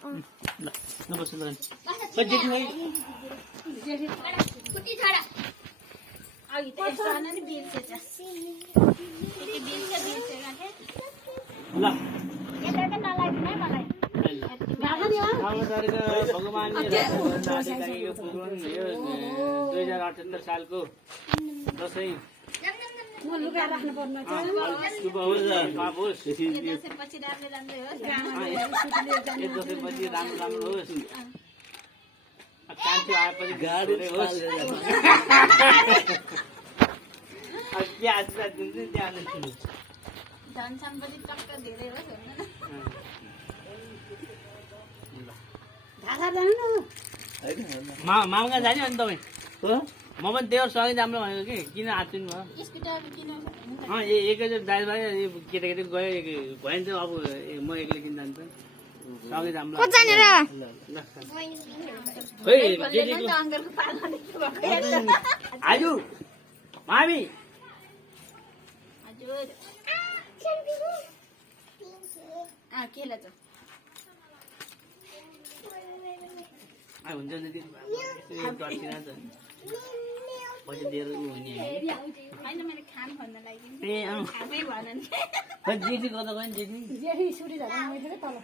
ल नबस्नु ल खै जेठी खै कुटी छोडा अघि त यसो नि बिर्सेछ के बिर्सेछ के ल यता त नलाग्ने मलाई भगवानले यो 2078 सालको दसैँ लुगा राख्नु पर्ने शुभ होस् पाप होस् दसैँपछि राम्रो राम्रो होस् एक दसैँपछि राम्रो राम्रो होस् कान्छो आएपछि गाडी होस् प्याज दिन्छु त्यहाँ धन सम्पत्ति टक्क धेरै होस् भन्नु ढाका जानु न मामा जाने अनि तपाईँ म पनि त्यो सँगै जाम्लो भनेको कि किन आँच्चिनु भयो स्कुटर किन एकैचोटि ड्राइभर केटाकेटी गयो भयो नि त अब म एक्लै किन जान्छ सँगै जाम्लो आजु मामी हजुर केला छ हुन्छ नि पैसा दिएर उ हुने होइन मैले खाम भन्न लागि ए अँ खामै भन नि खै जेठी गर्दा गयो नि जेठी जेठी सुटी झन् मैले तल